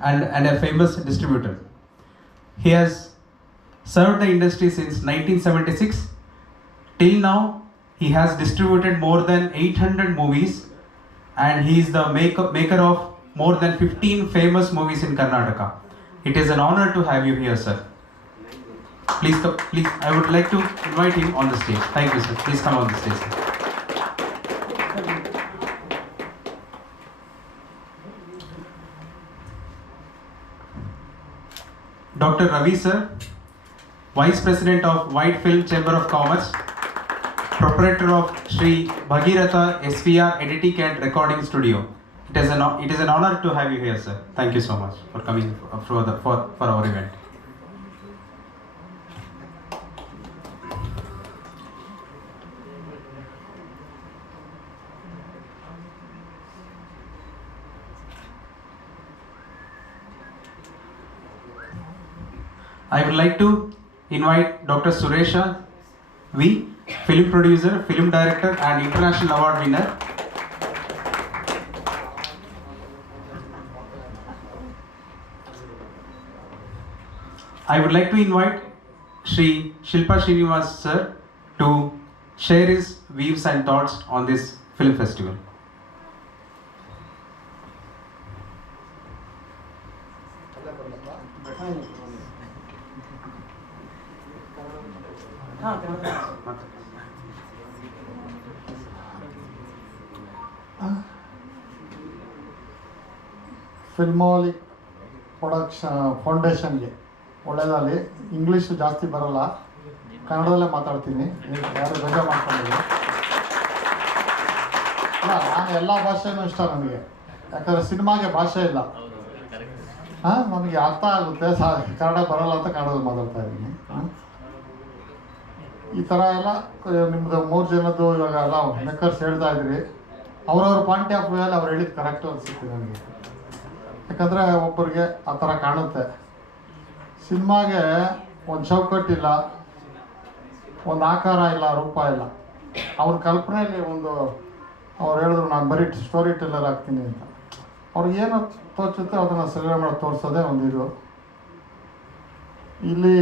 and a famous distributor. He has served the industry since 1976. Till now, he has distributed more than 800 movies, and he is the maker of more than 15 famous movies in Karnataka. It is an honor to have you here, sir. Please, please, I would like to invite him on the stage. Thank you, sir. Please come on the stage, sir. Dr. Ravi, sir, Vice President of White Film Chamber of Commerce, proprietor of Sri Bhagiratha SVR Editing and Recording Studio. It is an honor to have you here, sir. Thank you so much for coming for our event. I would like to invite Dr. Suresha V, film producer, film director and international award winner. I would like to invite Shri Shilpa Srinivas sir to share his views and thoughts on this film festival. ಫಿಲ್ಮಾಲಿಕ್ ಫೌಂಡೇಶನ್ಗೆ ಒಳ್ಳೆಯದಲ್ಲಿ. English ಜಾಸ್ತಿ ಬರೋಲ್ಲ, ಕನ್ನಡದಲ್ಲೇ ಮಾತಾಡ್ತೀನಿ, ಯಾರು ಬೇಜಾರು ಮಾಡ್ಕೊಂಡಿಲ್ಲ. ನಾನು ಎಲ್ಲ ಭಾಷೆನೂ ಇಷ್ಟ ನನಗೆ, ಯಾಕಂದರೆ ಸಿನಿಮಾಗೆ ಭಾಷೆ ಇಲ್ಲ. ನನಗೆ ಅರ್ಥ ಆಗುತ್ತೆ, ಕನ್ನಡ ಬರೋಲ್ಲ ಅಂತ ಕನ್ನಡದಲ್ಲಿ ಮಾತಾಡ್ತಾ ಇದ್ದೀನಿ. ಈ ಥರ ಎಲ್ಲ ನಿಮ್ಮದು 3 ಜನದ್ದು ಇವಾಗ ಎಲ್ಲ ಮೇಕರ್ಸ್ ಹೇಳ್ತಾ ಇದ್ರಿ, ಅವ್ರವ್ರ ಪಾಯಿಂಟ್ ಆಫ್ ವ್ಯೂಯಲ್ಲಿ ಅವ್ರು ಹೇಳಿದ್ದು ಕರೆಕ್ಟು ಅನಿಸುತ್ತೆ ನನಗೆ. ಯಾಕಂದರೆ ಒಬ್ಬರಿಗೆ ಆ ಥರ ಕಾಣುತ್ತೆ. ಸಿನಿಮಾಗೆ ಒಂದು ಚೌಕಟ್ಟಿಲ್ಲ, ಒಂದು ಆಕಾರ ಇಲ್ಲ, ರೂಪ ಇಲ್ಲ. ಅವ್ರ ಕಲ್ಪನೆಯಲ್ಲಿ ಅವ್ರು ಹೇಳಿದ್ರು ನಾನು ಬರೀ ಸ್ಟೋರಿ ಟೆಲ್ಲರ್ ಆಗ್ತೀನಿ ಅಂತ. ಅವ್ರಿಗೇನು ತೋಚುತ್ತೆ ಅದನ್ನು ಸೆಲೆಬ್ರೇಟ್ ಮಾಡಿ ತೋರಿಸೋದೇ ಇದು. ಇಲ್ಲಿ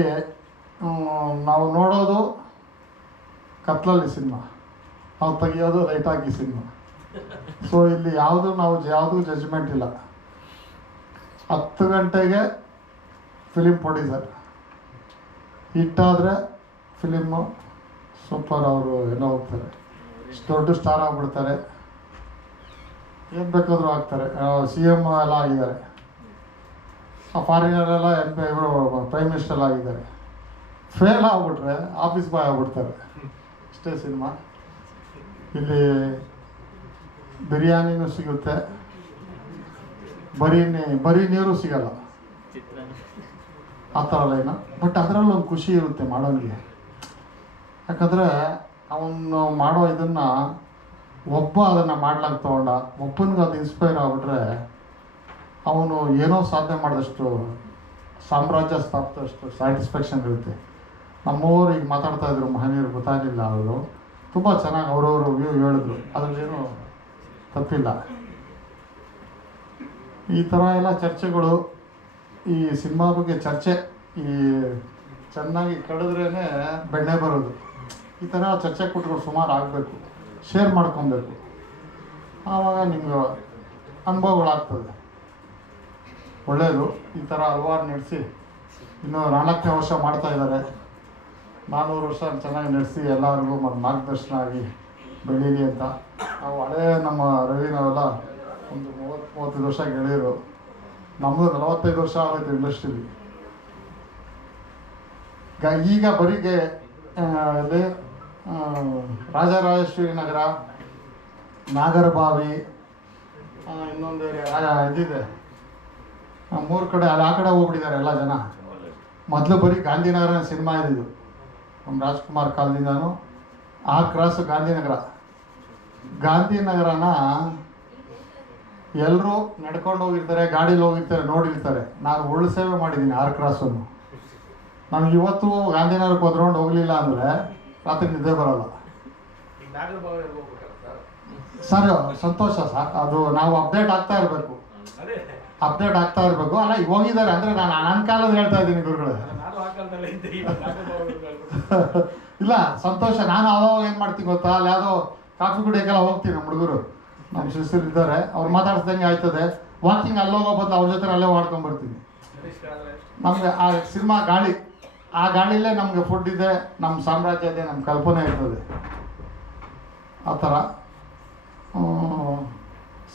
ನಾವು ನೋಡೋದು ಕತ್ಲಲ್ಲಿ ಸಿನಿಮಾ, ನಾವು ತೆಗಿಯೋದು ಲೈಟಾಗಿ ಸಿನಿಮಾ. ಸೊ ಇಲ್ಲಿ ಯಾವುದೂ ಜಡ್ಜ್ಮೆಂಟ್ ಇಲ್ಲ. 10 ಗಂಟೆಗೆ ಫಿಲಿಮ್ ಪ್ರೊಡ್ಯೂಸರ್ ಹಿಟ್ಟಾದರೆ ಫಿಲಿಮು ಸೂಪರ್, ಅವರು ಏನೋ ಹೋಗ್ತಾರೆ, ದೊಡ್ಡ ಸ್ಟಾರ್ ಆಗಿಬಿಡ್ತಾರೆ, ಏನು ಬೇಕಾದರೂ ಆಗ್ತಾರೆ. CM ಎಲ್ಲ ಆಗಿದ್ದಾರೆ, ಫಾರಿನರೆಲ್ಲ ಇವರು ಪ್ರೈಮ್ ಮಿನಿಸ್ಟರ್ ಎಲ್ಲ ಆಗಿದ್ದಾರೆ. ಫೇಲ್ ಆಗಿಬಿಟ್ರೆ ಆಫೀಸ್ ಬಾಯ್ ಆಗಿಬಿಡ್ತಾರೆ. ಇಷ್ಟೇ ಸಿನಿಮಾ. ಇಲ್ಲಿ ಬಿರಿಯಾನಿನೂ ಸಿಗುತ್ತೆ, ಬರೀ ನೀರು ಸಿಗಲ್ಲ, ಆ ಥರ ಎಲ್ಲ ಏನೋ. ಬಟ್ ಅದರಲ್ಲಿ ಒಂದು ಖುಷಿ ಇರುತ್ತೆ ಮಾಡೋನಿಗೆ. ಯಾಕಂದರೆ ಅವನು ಮಾಡೋ ಇದನ್ನು ಅದನ್ನು ಮಾಡ್ಲಾಕ ತೊಗೊಂಡ, ಒಬ್ಬನಿಗೆ ಅದು ಇನ್ಸ್ಪೈರ್ ಆಗಿಬಿಟ್ರೆ ಅವನು ಏನೋ ಸಾಧನೆ ಮಾಡಿದಷ್ಟು, ಸಾಮ್ರಾಜ್ಯ ಸ್ಥಾಪಿದಷ್ಟು ಸ್ಯಾಟಿಸ್ಫ್ಯಾಕ್ಷನ್ ಇರುತ್ತೆ. ನಮ್ಮವರು ಈಗ ಮಾತಾಡ್ತಾಯಿದ್ರು, ಮಹನೀಯರು ಗೊತ್ತಾಗಲಿಲ್ಲ, ಅವರು ತುಂಬ ಚೆನ್ನಾಗಿ ಅವ್ರವರು ವ್ಯೂ ಹೇಳಿದ್ರು, ಅದರಲ್ಲೇನು ತಪ್ಪಿಲ್ಲ. ಈ ಥರ ಎಲ್ಲ ಚರ್ಚೆಗಳು, ಈ ಸಿನಿಮಾ ಬಗ್ಗೆ ಚರ್ಚೆ ಈ ಚೆನ್ನಾಗಿ ಕಡಿದ್ರೇ ಬೆಣ್ಣೆ ಬರೋದು. ಈ ಥರ ಚರ್ಚೆ ಕೂತ್ಕೊಂಡು ಸುಮಾರು ಆಗಬೇಕು, ಶೇರ್ ಮಾಡ್ಕೊಬೇಕು, ಆವಾಗ ನಿಮ್ಗೆ ಅನುಭವಗಳಾಗ್ತದೆ. ಒಳ್ಳೆಯದು. ಈ ಥರ ಹಲವಾರು ನಡೆಸಿ ಇನ್ನೂ 4ನೇ ವರ್ಷ ಮಾಡ್ತಾಯಿದ್ದಾರೆ. 400 ವರ್ಷ ಚೆನ್ನಾಗಿ ನಡೆಸಿ ಎಲ್ಲರಿಗೂ ಮಾರ್ಗದರ್ಶನ ಆಗಿ ಬೆಳೀಲಿ ಅಂತ. ನಾವು ನಮ್ಮ ರವಿನವೆಲ್ಲ ಒಂದು 30-35 ವರ್ಷ ಗೆಳೆಯರು. ನಮ್ಮದು 45 ವರ್ಷ ಆಗೋಯ್ತು ಇಂಡಸ್ಟ್ರೀಲಿ. ಈಗ ಬರೀಗೆ ಇಲ್ಲಿ ರಾಜರಾಜೇಶ್ವರಿ ನಗರ, ನಾಗರಬಾವಿ, ಇನ್ನೊಂದು ಇದಿದೆ, 3 ಕಡೆ ಅಲ್ಲಿ ಆ ಕಡೆ ಹೋಗ್ಬಿಟ್ಟಿದ್ದಾರೆ ಎಲ್ಲ ಜನ. ಮೊದಲು ಬರೀ ಗಾಂಧಿನಗರ ಸಿನಿಮಾ ಇದ್ದಿದ್ದು, ನಮ್ಮ ರಾಜ್ಕುಮಾರ್ ಕಾಲದಿಂದನೂ. ಆ ಕ್ರಾಸು ಗಾಂಧಿನಗರನ ಎಲ್ಲರೂ ನಡ್ಕೊಂಡು ಹೋಗಿರ್ತಾರೆ, ಗಾಡೀಲಿ ಹೋಗಿರ್ತಾರೆ, ನೋಡಿರ್ತಾರೆ. ನಾನು ಒಳ್ಳೆ ಸೇವೆ ಮಾಡಿದ್ದೀನಿ 6 ಕ್ರಾಸನ್ನು. ನನಗೆ ಇವತ್ತು ಗಾಂಧಿನಗರಕ್ಕೆ ಹೋದ್ಕೊಂಡು ಹೋಗಲಿಲ್ಲ ಅಂದರೆ ರಾತ್ರಿ ನಿದ್ದೆ ಬರೋಲ್ಲ ಸರ್. ಸಂತೋಷ ಸರ್, ಅದು ನಾವು ಅಪ್ಡೇಟ್ ಆಗ್ತಾ ಇರಬೇಕು. ಅಪ್ಡೇಟ್ ಆಗ್ತಾ ಇರಬೇಕು. ಅಲ್ಲ ಈಗ ಹೋಗಿದ್ದಾರೆ ಅಂದರೆ ನಾನು ನನ್ನ ಕಾಲದ ಹೇಳ್ತಾ ಇದ್ದೀನಿ ಗುರುಗಳು. ಇಲ್ಲ ಸಂತೋಷ. ನಾನು ಅವಾಗ ಏನು ಮಾಡ್ತೀನಿ ಗೊತ್ತಾ, ಅಲ್ಲಿ ಯಾವುದೋ ಕಾಫಿ ಕುಡಿಯೋಕ್ಕೆಲ್ಲ ಹೋಗ್ತೀನಿ. ನಮ್ಮ ಹುಡುಗರು ನಮ್ಮ ಶಿಷ್ಯರು ಇದ್ದಾರೆ, ಅವ್ರು ಮಾತಾಡ್ಸ್ದಂಗೆ ಆಯ್ತದೆ. ವಾಕಿಂಗ್ ಅಲ್ಲೋಗೋ ಬಂದು ಅವ್ರ ಜೊತೆ ಅಲ್ಲೇ ಮಾಡ್ಕೊಂಡ್ಬರ್ತೀನಿ. ನಮಗೆ ಆ ಸಿನಿಮಾ ಗಾಳಿ, ಆ ಗಾಳಿಲೇ ನಮಗೆ ಫುಡ್ ಇದೆ, ನಮ್ಮ ಸಾಮ್ರಾಜ್ಯ ಇದೆ, ನಮ್ಮ ಕಲ್ಪನೆ ಇರ್ತದೆ. ಆ ಥರ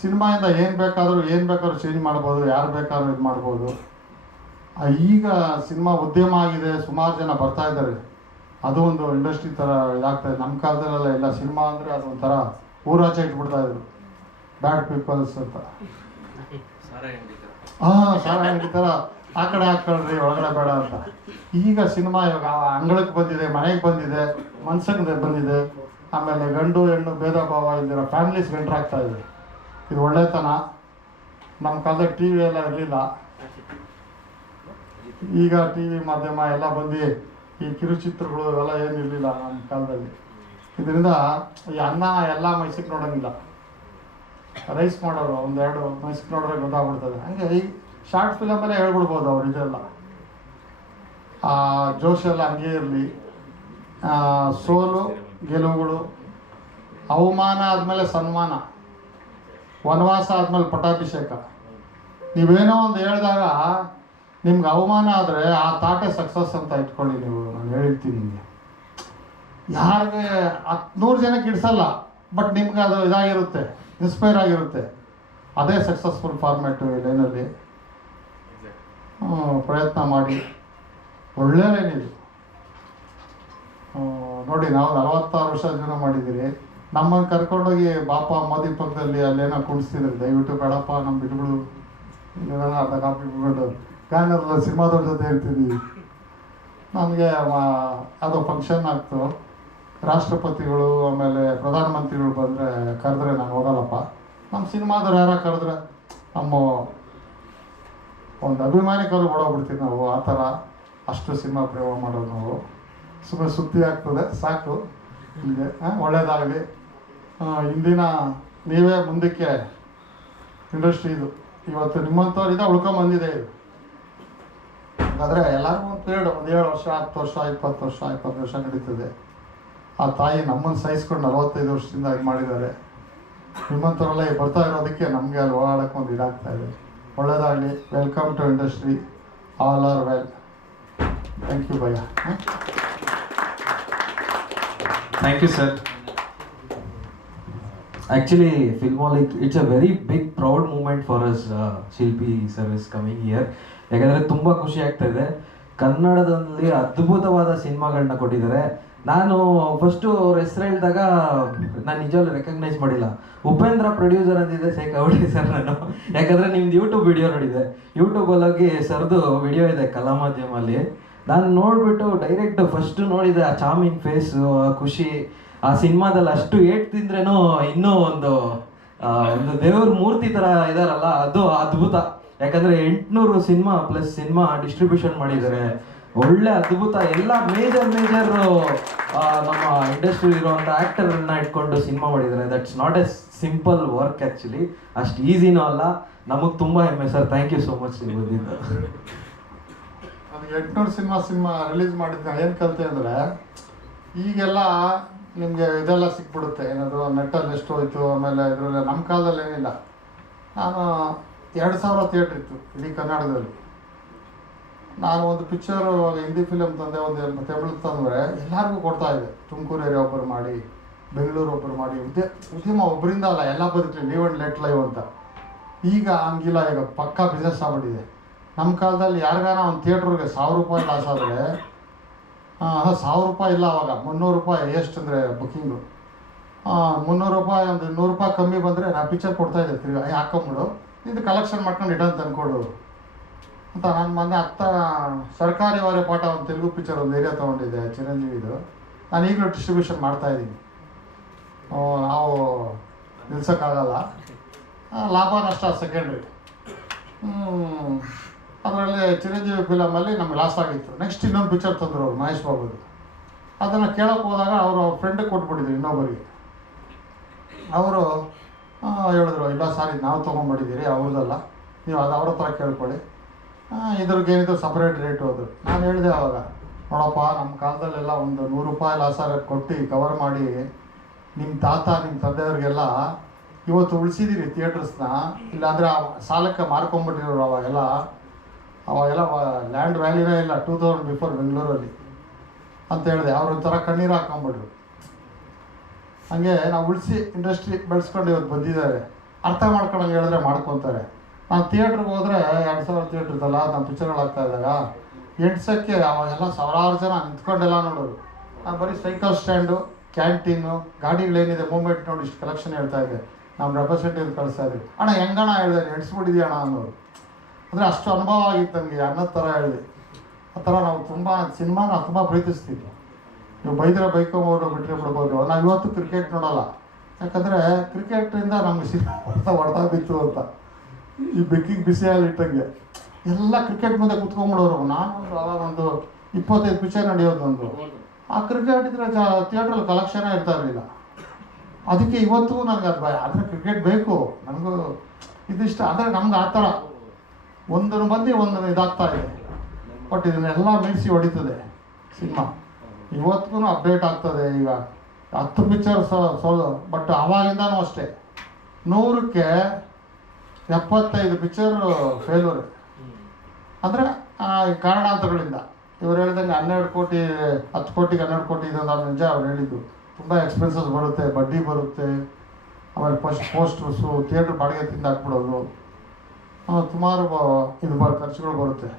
ಸಿನಿಮಾಯಿಂದ ಏನು ಬೇಕಾದರೂ ಚೇಂಜ್ ಮಾಡ್ಬೋದು, ಯಾರು ಬೇಕಾದ್ರೂ ಇದು ಮಾಡ್ಬೋದು. ಈಗ ಸಿನಿಮಾ ಉದ್ಯಮ ಆಗಿದೆ, ಸುಮಾರು ಜನ ಬರ್ತಾ ಇದ್ದಾರೆ. ಅದು ಒಂದು ಇಂಡಸ್ಟ್ರಿ ಥರ ಇದಾಗ್ತಾಯಿದೆ. ನಮ್ಮ ಕಾಲದಲ್ಲೆಲ್ಲ ಎಲ್ಲ ಸಿನಿಮಾ ಅಂದರೆ ಅದೊಂಥರ ಊರಾಚೆ ಇಟ್ಬಿಡ್ತಾ ಇದ್ರು, ಬ್ಯಾಡ್ ಪೀಪಲ್ಸ್ ಅಂತ. ಸಾರ ಅಂಗಡಿ ಥರ ಆ ಕಡೆ ಹಾಕ್ಕೊಳ್ರಿ, ಒಳಗಡೆ ಬೇಡ ಅಂತ. ಈಗ ಸಿನಿಮಾ ಇವಾಗ ಅಂಗಳಕ್ಕೆ ಬಂದಿದೆ, ಮನೆಗೆ ಬಂದಿದೆ, ಮನ್ಸಿಗೆ ಬಂದಿದೆ. ಆಮೇಲೆ ಗಂಡು ಹೆಣ್ಣು ಭೇದ ಭಾವ ಇಲ್ದಿರೋ ಫ್ಯಾಮಿಲೀಸ್ ಎಂಟ್ರ್ ಆಗ್ತಾ ಇದೆ. ಇದು ಒಳ್ಳೆತನ. ನಮ್ಮ ಕಾಲದಾಗ ಟಿ ವಿ ಎಲ್ಲ ಇರಲಿಲ್ಲ. ಈಗ ಟಿ ವಿ ಮಾಧ್ಯಮ ಎಲ್ಲ ಬಂದು ಈ ಕಿರುಚಿತ್ರಗಳು ಇವೆಲ್ಲ ಏನು ಇರಲಿಲ್ಲ ನಮ್ಮ ಕಾಲದಲ್ಲಿ. ಇದರಿಂದ ಈ ಅನ್ನ ಎಲ್ಲ ಮೈಸೂರಿಗೆ ನೋಡೋಂಗಿಲ್ಲ. ರೈಸ್ ಮಾಡೋರು ಒಂದೆರಡು ಮೈಸೂರಿಗೆ ನೋಡ್ರೆ ಗೊತ್ತಾಗ್ಬಿಡ್ತದೆ. ಹಂಗೆ ಈ ಶಾರ್ಟ್ ಫಿಲಮಲ್ಲೇ ಹೇಳ್ಬಿಡ್ಬೋದು ಅವ್ರು ಇದೆಲ್ಲ. ಜೋಶ್ ಎಲ್ಲ ಹಂಗೆ ಇರಲಿ. ಸೋಲು ಗೆಲುವುಗಳು, ಅವಮಾನ ಆದಮೇಲೆ ಸನ್ಮಾನ, ವನವಾಸ ಆದಮೇಲೆ ಪಟ್ಟಾಭಿಷೇಕ. ನೀವೇನೋ ಒಂದು ಹೇಳಿದಾಗ ನಿಮ್ಗೆ ಅವಮಾನ ಆದರೆ ಆ ತಾಟೆ ಸಕ್ಸಸ್ ಅಂತ ಇಟ್ಕೊಳ್ಳಿ ನೀವು. ನಾನು ಹೇಳ್ತೀನಿ ನಿಮಗೆ, ಯಾರಿಗೆ 100 ಜನಕ್ಕೆ ಇಡಿಸಲ್ಲ, ಬಟ್ ನಿಮ್ಗೆ ಅದು ಇದಾಗಿರುತ್ತೆ, ಇನ್ಸ್ಪೈರ್ ಆಗಿರುತ್ತೆ. ಅದೇ ಸಕ್ಸಸ್ಫುಲ್ ಫಾರ್ಮ್ಯಾಟು ಈ ಲೈನಲ್ಲಿ. ಪ್ರಯತ್ನ ಮಾಡಿ. ಒಳ್ಳೆ ಲೈನ್ ಇದು. ನೋಡಿ, ನಾವು 46 ವರ್ಷ ಜೀವನ ಮಾಡಿದ್ದೀರಿ. ನಮ್ಮನ್ನು ಕರ್ಕೊಂಡೋಗಿ ಬಾಪ ಮೋದಿ ಪಕ್ಕದಲ್ಲಿ ಅಲ್ಲೇನೋ ಕುಣಿಸ್ತಿದ್ರು. ದಯವಿಟ್ಟು ಬೇಡಪ್ಪ, ನಮ್ಮ ಬಿಟ್ಬಿಡು, ಏನಾರ ಅರ್ಧ ಕಾಪಿ ಬಿಟ್ಬಿಟ್ಟು ಗಾನಲ್ಲ ಸಿನಿಮಾದವ್ರ ಜೊತೆ ಇರ್ತೀವಿ. ನನಗೆ ಅದು ಫಂಕ್ಷನ್ ಆಗ್ತು, ರಾಷ್ಟ್ರಪತಿಗಳು ಆಮೇಲೆ ಪ್ರಧಾನಮಂತ್ರಿಗಳು ಬಂದರೆ ಕರೆದ್ರೆ ನಾನು ಹೋಗಲ್ಲಪ್ಪ. ನಮ್ಮ ಸಿನಿಮಾದವ್ರು ಯಾರ ಕರೆದ್ರೆ ನಮ್ಮ ಒಂದು ಅಭಿಮಾನಿ ಕರು ಓಡೋಗ್ಬಿಡ್ತೀವಿ ನಾವು. ಆ ಥರ ಅಷ್ಟು ಸಿನಿಮಾ ಪ್ರೇಮ ಮಾಡೋದು ನಾವು. ಸುಮ್ಮನೆ ಸುದ್ದಿ ಆಗ್ತದೆ ಸಾಕು. ಇಲ್ಲಿಗೆ ಒಳ್ಳೆಯದಾಗಲಿ. ಇಂದಿನ ನೀವೇ ಮುಂದಕ್ಕೆ ಇಂಡಸ್ಟ್ರಿ ಇದು ಇವತ್ತು ನಿಮ್ಮಂಥವ್ರಿಂದ ಉಳ್ಕೊಂಬಂದಿದೆ ಇದು. ಹಾಗಾದರೆ ಎಲ್ಲರಿಗೂ ಒಂದು ಪೀರಿಯಡ್, ಒಂದು 7 ವರ್ಷ, 10 ವರ್ಷ, 20 ವರ್ಷ, 25 ವರ್ಷ ನಡೀತದೆ. ಆ ತಾಯಿ ನಮ್ಮನ್ನು ಸಹಿಸ್ಕೊಂಡು 45 ವರ್ಷದಿಂದ ಇದು ಮಾಡಿದ್ದಾರೆ. ನಿಮ್ಮಂಥವರೆಲ್ಲ ಬರ್ತಾ ಇರೋದಕ್ಕೆ ನಮಗೆ ಅಲ್ಲಿ ಓಡಾಡೋಕ್ಕೆ ಒಂದು ಇದಾಗ್ತಾ ಇದೆ. ಒಳ್ಳೆಯದಾಗಲಿ. Welcome to industry. All are well. Thank you ಭಯ್ಯ. Thank you, sir. Actually, Filmolic, it's a very big proud moment for us. Shilpi sir is coming here. ಯಾಕಂದರೆ ತುಂಬ ಖುಷಿ ಆಗ್ತಾ ಇದೆ. ಕನ್ನಡದಲ್ಲಿ ಅದ್ಭುತವಾದ ಸಿನಿಮಾಗಳನ್ನ ಕೊಟ್ಟಿದ್ದಾರೆ. ನಾನು ಫಸ್ಟು ಅವ್ರ ಹೆಸರು ಹೇಳಿದಾಗ ನಾನು ನಿಜವಾಗ್ಲೂ ರೆಕಗ್ನೈಸ್ ಮಾಡಿಲ್ಲ. ಉಪೇಂದ್ರ ಪ್ರೊಡ್ಯೂಸರ್ ಅಂದಿದ್ದೆ ಸೇಕಾಗ್ಬಿಟ್ಟೆ ಸರ್ ನಾನು. ಯಾಕಂದರೆ ನಿಮ್ದು ಯೂಟ್ಯೂಬ್ ವಿಡಿಯೋ ನೋಡಿದೆ. ಯೂಟ್ಯೂಬಲ್ಲಿ ಸರ್ದು ವಿಡಿಯೋ ಇದೆ ಕಲಾಮಾಧ್ಯಮಲ್ಲಿ. ನಾನು ನೋಡಿಬಿಟ್ಟು ಡೈರೆಕ್ಟ್ ಫಸ್ಟು ನೋಡಿದೆ ಆ ಚಾಮಿಂಗ್ ಫೇಸು, ಖುಷಿ. ಆ ಸಿನಿಮಾದಲ್ಲಿ ಅಷ್ಟು ಏಟ್ ತಿಂದ್ರೇನೋ ಇನ್ನೂ ಒಂದು ದೇವ್ರ ಮೂರ್ತಿ ಥರ ಇದಾರಲ್ಲ, ಅದು ಅದ್ಭುತ. ಯಾಕಂದರೆ 800 ಸಿನಿಮಾ ಪ್ಲಸ್ ಸಿನಿಮಾ ಡಿಸ್ಟ್ರಿಬ್ಯೂಷನ್ ಮಾಡಿದ್ದಾರೆ. ಒಳ್ಳೆ ಅದ್ಭುತ. ಎಲ್ಲ ಮೇಜರ್ ನಮ್ಮ ಇಂಡಸ್ಟ್ರಿ ಇರುವಂಥ ಆ್ಯಕ್ಟರ್ಗಳನ್ನ ಇಟ್ಕೊಂಡು ಸಿನಿಮಾ ಮಾಡಿದ್ದಾರೆ. That's not a simple work actually. ಅಷ್ಟು ಈಸಿನೂ ಅಲ್ಲ. ನಮಗೆ ತುಂಬ ಹೆಮ್ಮೆ sir. Thank you so much ನೀವು ಬಂದಿದ್ದು. ನನಗೆ 800 ಸಿನಿಮಾ ರಿಲೀಸ್ ಮಾಡಿದ್ದೆ. ಏನು ಕಲಿತೆ ಅಂದರೆ, ಈಗೆಲ್ಲ ನಿಮಗೆ ಇದೆಲ್ಲ ಸಿಕ್ಬಿಡುತ್ತೆ. ಏನದು ನೆಟ್ಟಲ್ಲಿ ಎಷ್ಟು ಹೋಯ್ತು, ಆಮೇಲೆ ಇದರಲ್ಲಿ ನಮ್ಮ ಕಾಲದಲ್ಲಿ ಏನಿಲ್ಲ. ನಾನು 2000 ಥಿಯೇಟ್ರ್ ಇತ್ತು ಇಡೀ ಕರ್ನಾಟಕದಲ್ಲಿ. ನಾನು ಒಂದು ಪಿಕ್ಚರು ಹಿಂದಿ ಫಿಲಮ್ ತಂದೆ, ಒಂದು ತಮಿಳು ತಂದರೆ ಎಲ್ಲರಿಗೂ ಕೊಡ್ತಾಯಿದ್ದೆ. ತುಮಕೂರು ಏರಿಯಾ ಒಬ್ಬರು ಮಾಡಿ, ಬೆಂಗಳೂರು ಒಬ್ಬರು ಮಾಡಿ, ಉದ್ಯಮ ಒಬ್ಬರಿಂದ ಅಲ್ಲ, ಎಲ್ಲ ಬದುಕಲಿ ಲೀವ್ ಆ್ಯಂಡ್ ಲೆಟ್ ಲೈವ್ ಅಂತ. ಈಗ ಹಂಗಿಲ್ಲ. ಈಗ ಪಕ್ಕಾ ಬಿಸ್ನೆಸ್ ಆಗ್ಬಿಟ್ಟಿದೆ. ನಮ್ಮ ಕಾಲದಲ್ಲಿ ಯಾರಿಗಾನ ಒಂದು ಥಿಯೇಟ್ರಿಗೆ 1000 ರೂಪಾಯಿ ಲಾಸ್ ಆದರೆ, 1000 ರೂಪಾಯಿ ಇಲ್ಲ ಅವಾಗ, 300 ರೂಪಾಯಿ ಎಷ್ಟು ಅಂದರೆ ಬುಕ್ಕಿಂಗು. 300 ರೂಪಾಯಿ, ಒಂದು 100 ರೂಪಾಯಿ ಕಮ್ಮಿ ಬಂದರೆ ನಾನು ಪಿಕ್ಚರ್ ಕೊಡ್ತಾಯಿದ್ದೆ. ತಿರ್ಗಿ ಹಾಕೊಂಬಿಡು, ಇದು ಕಲೆಕ್ಷನ್ ಮಾಡ್ಕೊಂಡು ರಿಟರ್ನ್ ತಂದ್ಕೊಡು ಅಂತ. ನಾನು ಮೊನ್ನೆ ಸರ್ಕಾರಿ ವಾರ ಪಾಠ ಒಂದು ತೆಲುಗು ಪಿಕ್ಚರ್ ಒಂದು ಏರಿಯಾ ತೊಗೊಂಡಿದ್ದೆ, ಚಿರಂಜೀವಿದು. ನಾನು ಈಗಲೂ ಡಿಸ್ಟ್ರಿಬ್ಯೂಷನ್ ಮಾಡ್ತಾಯಿದ್ದೀನಿ. ನಾವು ನಿಲ್ಸೋಕ್ಕಾಗಲ್ಲ. ಲಾಭ ನಷ್ಟ ಸೆಕೆಂಡ್ರಿ. ಅದರಲ್ಲಿ ಚಿರಂಜೀವಿ ಫಿಲಮಲ್ಲಿ ನಮ್ಗೆ ಲಾಸ್ ಆಗಿತ್ತು. ನೆಕ್ಸ್ಟ್ ಇನ್ನೊಂದು ಪಿಕ್ಚರ್ ತಂದರು ಅವರು, ಮಹೇಶ್ ಬಾಬುದು. ಅದನ್ನು ಕೇಳೋಕ್ಕೆ ಹೋದಾಗ ಅವರು ಫ್ರೆಂಡಿಗೆ ಕೊಟ್ಬಿಟ್ಟಿದ್ರು ಇನ್ನೊಬ್ಬರಿಗೆ. ಅವರು ಹೇಳಿದ್ರು, ಇಲ್ಲ ಸಾರಿ ನಾವು ತೊಗೊಂಡ್ಬಿಟ್ಟಿದ್ದೀರಿ, ಅವ್ರದ್ದಲ್ಲ, ನೀವು ಅದು ಅವ್ರ ಹತ್ರ ಕೇಳ್ಕೊಳ್ಳಿ. ಇದ್ರಿಗೇನಿದ್ರು ಸಪ್ರೇಟ್ ರೇಟ್ ಹೋದ್ರು. ನಾನು ಹೇಳಿದೆ ಅವಾಗ, ನೋಡಪ್ಪ ನಮ್ಮ ಕಾಲದಲ್ಲೆಲ್ಲ ಒಂದು 100 ರೂಪಾಯಿ ಲಾಸರ ಕೊಟ್ಟು ಕವರ್ ಮಾಡಿ ನಿಮ್ಮ ತಾತ ನಿಮ್ಮ ತಂದೆಯವ್ರಿಗೆಲ್ಲ ಇವತ್ತು ಉಳಿಸಿದ್ದೀರಿ ಥಿಯೇಟರ್ಸ್ನ. ಇಲ್ಲಾಂದರೆ ಆ ಸಾಲಕ್ಕೆ ಮಾರ್ಕೊಂಬಿಟ್ಟಿರೋರು ಅವಾಗೆಲ್ಲ ಲ್ಯಾಂಡ್ ವ್ಯಾಲ್ಯೂನೇ ಇಲ್ಲ 2000 ಬಿಫೋರ್ ಬೆಂಗಳೂರಲ್ಲಿ ಅಂತ ಹೇಳಿದೆ. ಅವ್ರ ಒಂಥರ ಕಣ್ಣೀರು ಹಾಕೊಂಬಿಟ್ರು. ಹಾಗೆ ನಾವು ಉಳಿಸಿ ಇಂಡಸ್ಟ್ರಿ ಬೆಳೆಸ್ಕೊಂಡು ಇವತ್ತು ಬಂದಿದ್ದಾರೆ. ಅರ್ಥ ಮಾಡ್ಕೊಳಂಗೆ ಹೇಳಿದ್ರೆ ಮಾಡ್ಕೊತಾರೆ. ನಾನು ಥಿಯೇಟ್ರಿಗೆ ಹೋದರೆ 2000 ಥಿಯೇಟ್ರ್ ಇರ್ತಲ್ಲ, ನಮ್ಮ ಪಿಕ್ಚರ್ಗಳು ಆಗ್ತಾ ಇದ್ದಾಗ ಎಂಟ್ಸಕ್ಕೆ ಅವಾಗೆಲ್ಲ ಸಾವಿರಾರು ಜನ ನಿಂತ್ಕೊಂಡೆಲ್ಲ ನೋಡೋರು. ನಾನು ಬರೀ ಸೈಕಲ್ ಸ್ಟ್ಯಾಂಡು, ಕ್ಯಾಂಟೀನು, ಗಾಡಿಗಳೇನಿದೆ ಮೂವ್ಮೆಂಟ್ ನೋಡಿ ಇಷ್ಟು ಕಲೆಕ್ಷನ್ ಹೇಳ್ತಾ ಇದ್ದೆ. ನಮ್ಮ ರೆಪ್ರೆಸೆಂಟೇಟಿವ್ ಕಳಿಸ್ತಾ ಇದ್ವಿ. ಅಣ್ಣ ಹೆಂಗಣ್ಣ ಹೇಳಿದೆ ಎಡ್ಸ್ಬಿಟ್ಟಿದ್ಯಾ ಅಣ್ಣ ಅನ್ನೋರು. ಅಂದರೆ ಅಷ್ಟು ಅನುಭವ ಆಗಿತ್ತು ನನಗೆ ಅನ್ನೋದು ಥರ ಹೇಳಿದೆ. ಆ ಥರ ನಾವು ಸಿನಿಮಾನ ತುಂಬ ಪ್ರೀತಿಸ್ತೀವಿ. ನೀವು ಬೈದ್ರೆ ಬೈಕೊಂಬೋದು, ಬಿಟ್ಟರೆ ಬಿಡ್ಬೋದು. ನಾವು ಇವತ್ತು ಕ್ರಿಕೆಟ್ ನೋಡೋಲ್ಲ, ಯಾಕಂದರೆ ಕ್ರಿಕೆಟಿಂದ ನಮಗೆ ಸಿನಿಮಾ ಹೊಡೆದ ಬಿತ್ತು ಅಂತ ಈ ಬೆಕ್ಕಿಗೆ ಬಿಸಿಯಾಗಿ ಇಟ್ಟಂಗೆ ಎಲ್ಲ ಕ್ರಿಕೆಟ್ ಮುಂದೆ ಕುತ್ಕೊಂಡ್ಬಿಡೋರು. ನಾನೊಂದು ಅವಾಗ ಒಂದು 25 ಪಿಕ್ಚರ್ ನಡೆಯೋದು ಒಂದು. ಆ ಕ್ರಿಕೆಟ್ ಇದ್ರೆ ಥಿಯೇಟ್ರಲ್ಲಿ ಕಲೆಕ್ಷನೇ ಇರ್ತಾ ಇರಲಿಲ್ಲ. ಅದಕ್ಕೆ ಇವತ್ತಿಗೂ ನನಗೆ ಅದು ಭಯ. ಆದರೆ ಕ್ರಿಕೆಟ್ ಬೇಕು ನನಗೂ, ಇದಿಷ್ಟ. ಅಂದರೆ ನಮ್ಗೆ ಆ ಥರ ಒಂದನ್ನು ಬಂದು ಒಂದನ್ನು ಇದಾಗ್ತಾ ಇದೆ. ಬಟ್ ಇದನ್ನೆಲ್ಲ ಮೀರಿಸಿ ಹೊಡಿತದೆ ಸಿನಿಮಾ. ಇವತ್ತಿಗೂ ಅಪ್ಡೇಟ್ ಆಗ್ತದೆ. ಈಗ 10 ಪಿಕ್ಚರ್ ಬಟ್ ಆವಾಗಿಂದನೂ ಅಷ್ಟೇ 100ಕ್ಕೆ 75 ಪಿಕ್ಚರ್ ಫೇಲ್ಯೂರ್. ಅಂದರೆ ಕಾರಣಾಂತರಗಳಿಂದ. ಇವ್ರು ಹೇಳ್ದಂಗೆ 12 ಕೋಟಿ 10 ಕೋಟಿಗೆ 12 ಕೋಟಿ ಇದೊಂದು ಅದು ನಿಜ. ಅವ್ರು ಹೇಳಿದ್ದು ತುಂಬ ಎಕ್ಸ್ಪೆನ್ಸಸ್ ಬರುತ್ತೆ, ಬಡ್ಡಿ ಬರುತ್ತೆ, ಆಮೇಲೆ ಪೋಸ್ಟರ್ಸು, ಥಿಯೇಟ್ರ್ ಬಾಡಿಗೆ ತಿಂದು ಹಾಕ್ಬಿಡೋದು, ಸುಮಾರು ಖರ್ಚುಗಳು ಬರುತ್ತೆ.